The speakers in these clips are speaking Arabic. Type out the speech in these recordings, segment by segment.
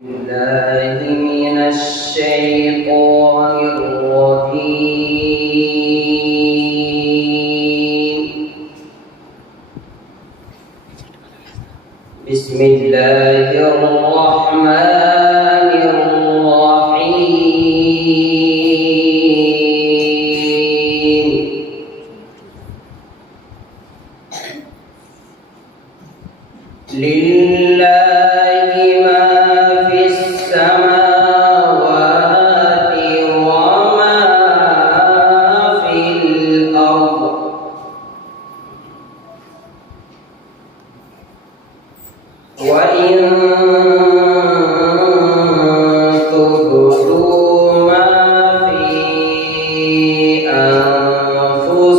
بالله من الشيطان الرجيم. بسم الله الرحمن الرحيم. لله ما في السماوات وما في الأرض وإن تبدوا ما في أنفسكم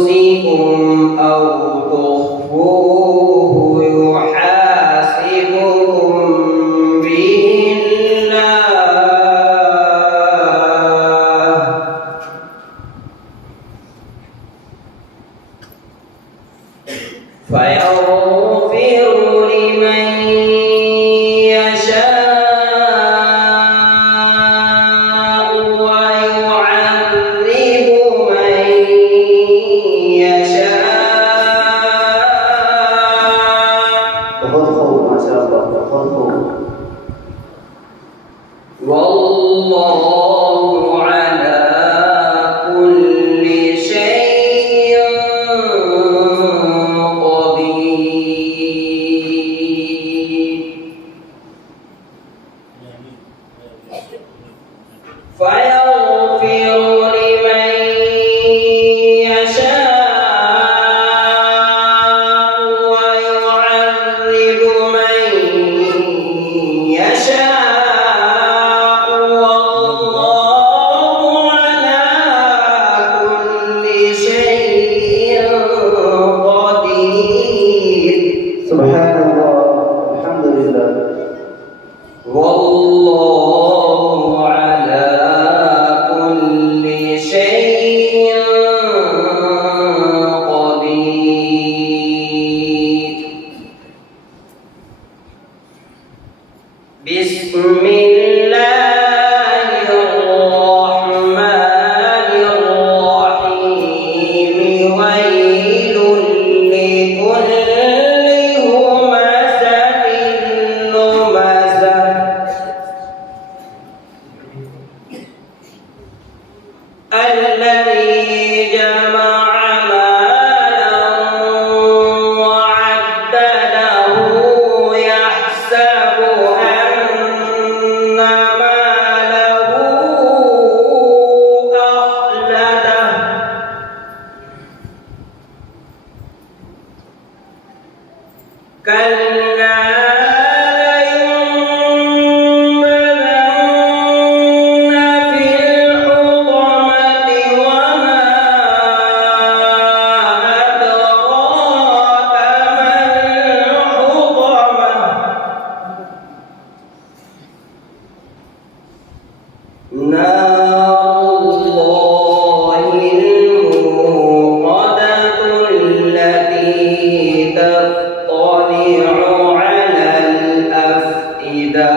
أو تخفوه يحاسبكم به الله فيغفر لمن يشاء ويعذب من يشاء. ما شاء الله. والله على كل شيء قدير. فيغفر لمن يشاء ويعذب من يشاء. والله على كل شيء قدير. سبحان الله، الحمد لله. والله على كل شيء قدير. بسم الله الرحمن الرحيم. ويل لكل همزة لمزة الذي جمع مالا وعدده يحسب أن ماله أخلده كلا لينبذن في الحطمة. وما أدراك ما الحطمة. نار الله الموقدة التي تطلع على الأفئدة.